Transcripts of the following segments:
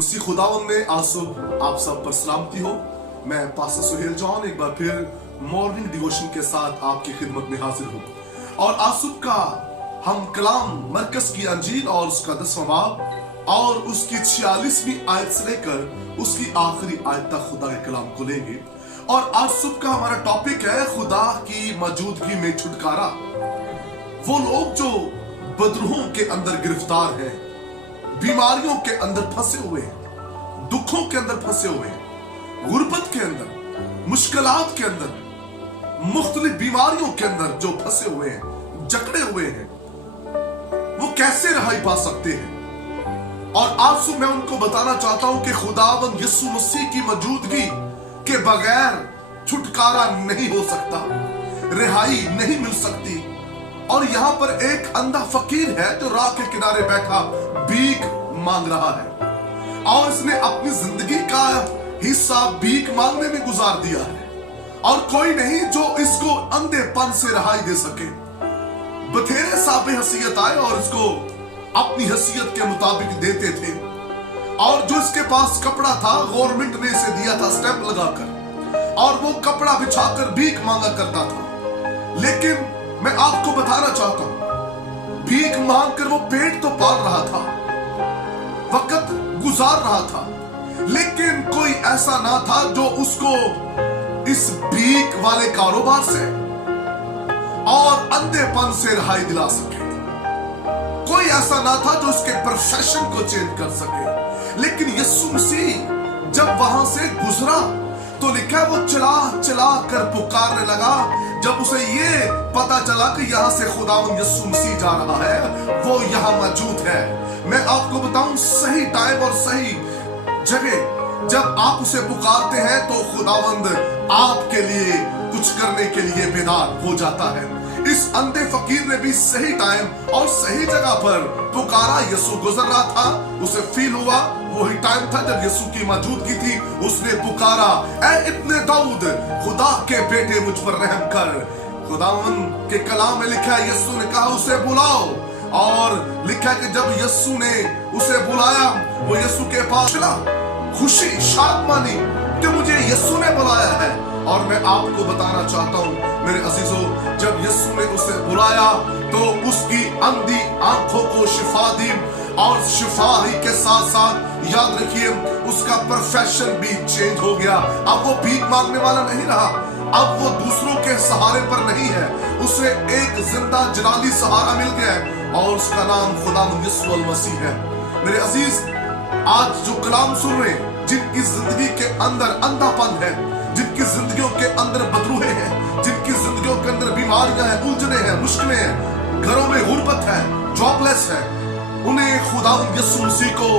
मसीह खुदावन में आंसू आप सब पर सलामती हो। मैं पास्टर सुहेल जॉन एक बार फिर मॉर्निंग डिवोशन के साथ आपकी खिदमत में हाजिर हूँ और आंसू का हम कलाम मरकस की अंजील और उसका 10वां बाब और उसकी 46वीं आयत से लेकर उसकी आखिरी आयत तक खुदा के कलाम को लेंगे। और आज सुबह का हमारा टॉपिक है खुदा की मौजूदगी में छुटकारा। वो लोग जो बदरूहों के अंदर गिरफ्तार हैं, बीमारियों के अंदर फंसे हुए हैं, दुखों के अंदर फंसे हुए हैं, गुर्बत के अंदर, मुश्किलात के अंदर, मुख्तलिफ बीमारियों के अंदर जो फंसे हुए हैं, जकड़े हुए हैं, वो कैसे रहाई पा सकते हैं। और आज सुबह मैं उनको बताना चाहता हूं कि खुदावंद यीशु मसीह की मौजूदगी के बगैर छुटकारा नहीं हो सकता, रिहाई नहीं मिल सकती। और यहां पर एक अंधा फकीर है जो राह के किनारे बैठा भीख मांग रहा है और इसने अपनी जिंदगी का हिस्सा भीख मांगने में गुजार दिया है और कोई नहीं जो इसको अंधेपन से रहाई दे सके। बथेरे साहब हसीयत आए और इसको अपनी हसीयत के मुताबिक देते थे और जो इसके पास कपड़ा था गवर्नमेंट ने इसे दिया था स्टैंप लगाकर और वो कपड़ा बिछाकर भीख मांगा करता था। लेकिन मैं आपको बताना चाहता हूं भीख मांग कर वो पेट तो पाल रहा था, वक्त गुजार रहा था, लेकिन कोई ऐसा ना था जो उसको इस भीख वाले कारोबार से और अंधेपन से रिहाई दिला सके। कोई ऐसा ना था जो उसके प्रोफेशन को चेंज कर सके। लेकिन यीशु मसीह जब वहां से गुजरा तो लिखा वो चला चला कर पुकारने लगा। जब उसे ये पता चला कि यहाँ से खुदावंद यीशु मसीह जा रहा है, वो यहाँ मौजूद है। मैं आपको बताऊं सही टाइम और सही जगह जब आप उसे पुकारते हैं तो खुदावंद आपके लिए कुछ करने के लिए बेदार हो जाता है। इस अंधे फकीर ने भी सही टाइम और सही जगह पर पुकारा। यीशु गुजर रहा था, उसे फील हुआ वही टाइम था जब यीशु की मौजूदगी थी। उसने पुकारा, ऐ इब्ने दाऊद, खुदा के बेटे मुझ पर रहम कर। खुदावंद के कलाम में लिखा है यीशु ने कहा उसे बुलाओ और लिखा कि जब यीशु ने उसे बुलाया वो यीशु के पास चला, खुशी शादमानी कि मुझे यीशु ने बुलाया है। और मैं आपको बताना चाहता हूं मेरे अजीजों, जब यीशु ने उसे बुलाया तो उसकी अंधी आंखों को शिफा दी और शिफा ही के साथ साथ याद रखिए उसका प्रोफेशन भी चेंज हो गया। अब वो भीख मांगने वाला नहीं रहा, अब वो दूसरों के सहारे पर नहीं है, उसे एक जिंदा जलाली सहारा मिल गया है और उसका नाम खुदावंद यीशु मसीह है। मेरे अजीज, आज जो कलाम सुन रहे हैं, जिनकी जिंदगी के अंदर अंधापन है, जिनकी जिंदगियों के अंदर बदरूहे हैं, जिनकी जिंदगियों के अंदर बीमारियां हैं, उलझने हैं, मुश्किलें हैं, घरों में गुर्बत है, जॉबलेस है, उन्हें खुदावंद यीशु मसीह को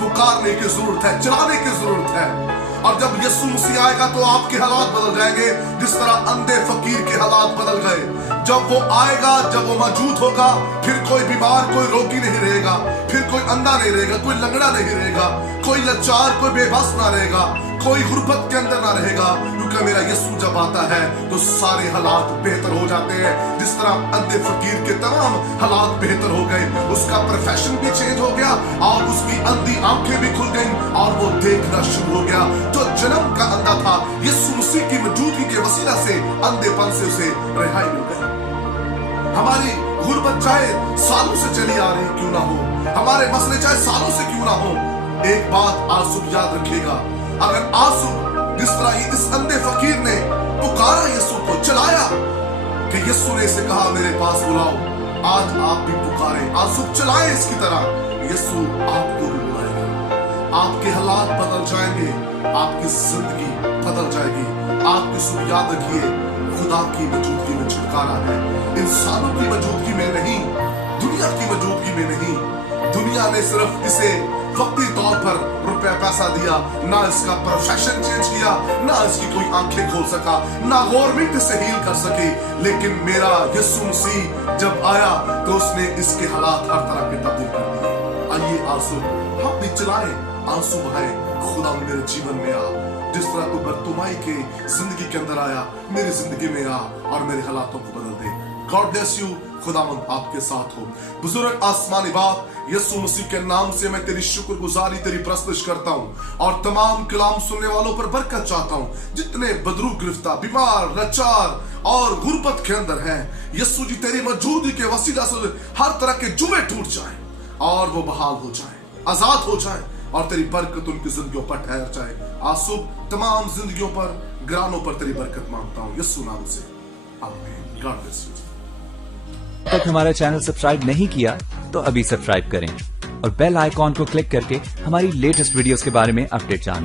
पुकारने की जरूरत है, चलाने की जरूरत है। और जब यीशु मसीह आएगा तो आपके हालात बदल जाएंगे जिस तरह अंधे फकीर के हालात बदल गए। जब वो आएगा, जब वो मौजूद होगा, फिर कोई बीमार, कोई रोगी नहीं रहेगा, फिर कोई अंधा नहीं रहेगा, कोई लंगड़ा नहीं रहेगा, कोई लाचार, कोई बेबस ना रहेगा, कोई गुर्बत के अंदर ना रहेगा। क्योंकि मेरा यीशु जब आता है तो सारे हालात बेहतर हो जाते हैं। जिस तरह अंधे फकीर के तमाम हालात बेहतर हो गए, उसका प्रोफेशन भी चेंज हो गया और उसकी अंधी आंखें भी खुल गईं और वो देखना शुरू हो गया। जो जन्म का अंधा था, यीशु मसीह की मौजूदगी के वसीला से अंधेपन से उसे रिहाई मिल गई। हमारी गुर्बत चाहे सालों से चली आ रही क्यों ना हो, हमारे मसले चाहे सालों से क्यों ना हो, एक बात आज सुबह याद रखिएगा, अगर आज सुबह जिस तरह इस अंधे फकीर ने पुकारा यीशु को, चलाया कि यीशु ने इसे कहा मेरे पास बुलाओ, आज आप भी पुकारें, आज सुबह चलाएं इसकी तरह, यीशु आपको भी बुलाएगा। आपके हालात बदल जाएंगे, आपकी जिंदगी बदल जाएगी। आपकी सुबह याद रखिए खुदा की मौजूदगी में छुटकारा है, इंसानों की मौजूदगी में नहीं, दुनिया की मौजूदगी में नहीं। दुनिया ने सिर्फ इसे वक्ती तौर पर रुपया पैसा दिया, ना इसका प्रोफेशन चेंज किया, ना इसकी कोई आंखें खोल सका, ना गवर्नमेंट इसे हील कर सके। लेकिन मेरा यीशु मसीह जब आया तो उसने इसके हालात हर तरह के तब्दील कर दिए। आइए आंसू हम भी चलाएं, आंसू बहाएं, खुदा मेरे जीवन में आ। जिस तरह तू बरतुमाई के जिंदगी के अंदर आया, मेरी जिंदगी में आ और मेरे हालातों को बदल दे। God bless you. खुदावंद आपके साथ हो। बुजुर्ग आसमानी बाप, यीशु मसीह के नाम से मैं तेरी शुक्रगुजारी, तेरी प्रस्तुत करता हूँ और तमाम कलाम सुनने वालों पर बरकत चाहता हूँ। जितने बदरू गिरफ्तार, बीमार, लाचार और गुर्बत के अंदर हैं, यीशु जी तेरी मौजूदगी के वसीला से हर तरह के जुए टूट जाएं और वो बहाल हो जाएं, आजाद हो जाएं और तेरी बरकत उनकी जिंदगियों पर ठहर जाए। आज सुबह तमाम जिंदगियों पर, घरानों पर तेरी बरकत मांगता हूँ यीशु नाम से, आमीन। God bless you. तक हमारा चैनल सब्सक्राइब नहीं किया तो अभी सब्सक्राइब करें और बेल आइकॉन को क्लिक करके हमारी लेटेस्ट वीडियोस के बारे में अपडेट जानें।